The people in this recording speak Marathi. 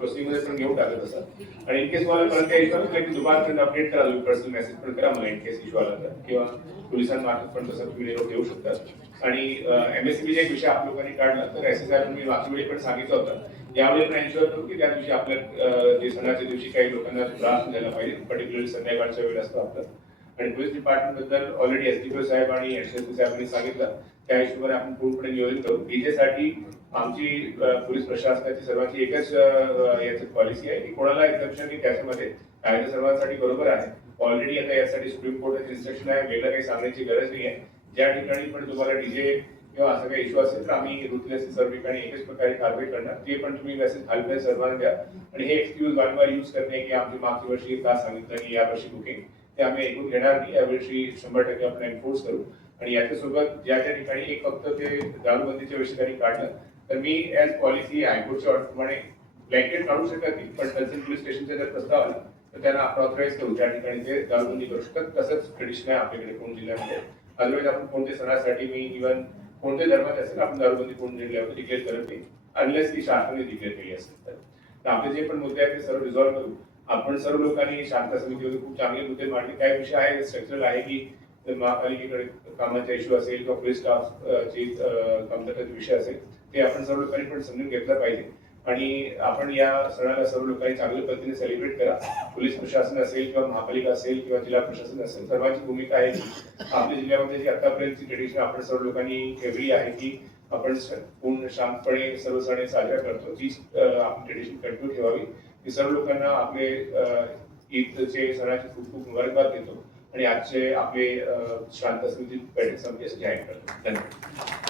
प्रोसेसिंगमध्ये पण घेऊन टाकत असतात. आणि इनकेस मला परत काही इश्यू आला की दुपारपर्यंत अपडेट करा, पर्सनल मेसेज पण करा मला इनकेस इश्यू आला तर, किंवा पोलिसांमार्फत पण तसं तुम्ही निरोप देऊ शकता. आणि एमएससीबीचा एक विषय आप लोकांनी काढला तर एसएसआय मी मागच्या वेळी पण सांगितलं होतं, यावेळी पण एन्श्युअर करू की त्या दिवशी आपल्या जे सणाच्या दिवशी काही लोकांना त्रास द्यायला पाहिजे, पर्टिक्युलरली संध्याकाळच्या वेळ असतो आपलं. आणि पोलीस डिपार्टमेंट बद्दल ऑलरेडी एसडीपीओ साहेब आणि एसएसपी साहेबांनी सांगितलं, त्या हिशोबाने आपण पूर्णपणे नियोजन करू. डीजेसाठी आमची पोलीस प्रशासनाची सर्वांची एकच याची पॉलिसी आहे की कोणाला एक्झेप्शन नाही, त्याच्यामध्ये कायदा सर्वांसाठी बरोबर आहे. ऑलरेडी आता यासाठी सुप्रीम कोर्टाचे इन्स्ट्रक्शन आहे, वेगळं काही सांगण्याची गरज नाही आहे. ज्या ठिकाणी पण तुम्हाला डीजे किंवा असं काही इश्यू असेल तर आम्ही रुथलेसली सर्व ठिकाणी एकच प्रकारे कारवाई करणार. ते पण तुम्ही मेसेज खालीपर्यंत सर्वांना द्या. आणि हे एक्सक्यूज वारंवार यूज करणे की आमची मागच्या वर्षी का सांगितलं की यावर्षी बुकिंग, ते आम्ही ऐकून घेणार नाही. यावर्षी 100% आपण एन्फोर्स करू. आणि याच्यासोबत ज्या ज्या ठिकाणी एक फक्त ते दारूबंदीच्या विषयी त्यांनी काढलं तर मी ऍज पॉलिसी हायकोर्टच्या ऑर्डरप्रमाणे ब्लँकेट काढू शकत नाही, पण कन्सर्न पोलीस स्टेशनचा जर प्रस्ताव आला तर त्यांना आपण ऑथराईज करू, त्या ठिकाणी ते दारूबंदी करू शकतात. तसंच ट्रेडिशन आहे आपल्याकडे पुणे जिल्ह्यामध्ये. अदरवाईज आपण कोणत्या सणासाठी मी इव्हन कोणत्या धर्मात असेल आपण दारूबंदी पुणे जिल्ह्यामध्ये डिक्लेअर करत नाही, अनलेस ती शासनाने डिक्लेअर केली असेल तर. आपले जे पण मुद्दे आहेत ते सर्व रिझॉल्व्ह करू. आपण सर्व लोकांनी शांत समितीमध्ये खूप चांगले मुद्दे मांडले. काही विषय आहे स्ट्रक्चरल आहे की महापालिकेकडे कामाचा इश्यू असेल किंवा पोलीस स्टाफची कमतरतेचा विषय असेल, ते आपण सर्व लोकांनी पण समजून घेतलं पाहिजे. आणि आपण या सणाला सर्व लोकांनी चांगल्या पद्धतीने सेलिब्रेट करा. पोलीस प्रशासन असेल किंवा महापालिका असेल किंवा जिल्हा प्रशासन असेल, सर्वांची भूमिका आहे की आपल्या जिल्ह्यामध्ये जी आतापर्यंतची ट्रेडिशन आपण सर्व लोकांनी ठेवली आहे की आपण पूर्ण शांतपणे सर्व सण साजरा करतो, तीच आपण ट्रेडिशन कंटिन्यू ठेवावी. की सर्व लोकांना आपले ईदचे सणाची खूप खूप मुबारकबाद देतो आणि आजचे आपले शांत समिती बैठक समिती असं जाहीर करतो. धन्यवाद.